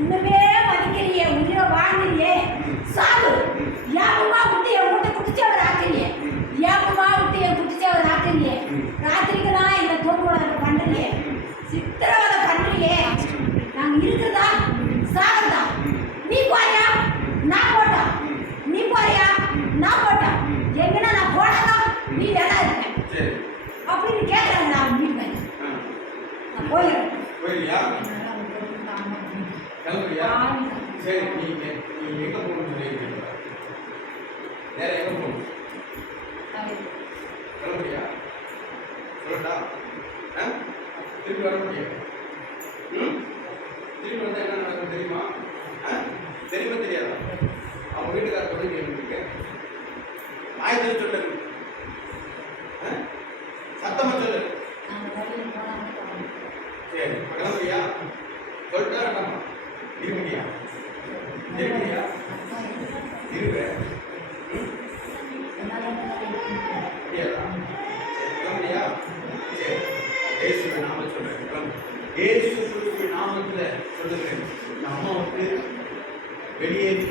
இன்னுமே மதிக்கிறியே, உயிரை வாழ்ந்துறியே, சாவு. ஏப்பமா விட்டு என் வீட்டை குடிச்சவர் ஆக்கிறியே, ஏப்பமா விட்டு என் குடிச்சவர் ஆக்கிறியே, ராத்திரிக்கெல்லாம் எங்களை தூங்குவதை பண்றியே, சித்திரவதை பண்றியே. நாங்க இருக்கிறதா சாகிறதா? நீ போறியா நான் போட்டா, நீ போறியா நான் போட்டா, எங்கன்னா நான் போனதா நீ வேணா இருக்க அப்படின்னு கேட்கறாங்க. நான் வீட்டுக்கு நான் போயிடுறேன். கிளம்புறியா? சரி, நீ எங்க போகணும்னு சொல்லியிருக்கீங்க? வேற எங்க போகணும்? கிளம்புறியா? சொல்லட்டா? திருப்பி வர முடியும்? திருப்பி வந்தா என்ன நடக்கும் தெரியுமா? தெரியுமா தெரியாதா? அவங்க வீட்டுக்கார சொல்லி கேட்டுருக்க ஆயத்தில் சொல்லு, சத்தமா சொல்லு. சரி, கிளம்புறியா? சொல்லிட்டா வேண்டாமா? இருமையா? இருமையா? இருவே முடியாதா? சரி, கிளம்புறியா? சரி, இயேசுவின் நாம சொல்றேன். இயேசு கிறிஸ்துவின் நாமத்தில் சொல்லுகிறேன். இந்த அம்மா வந்து வெளியேறி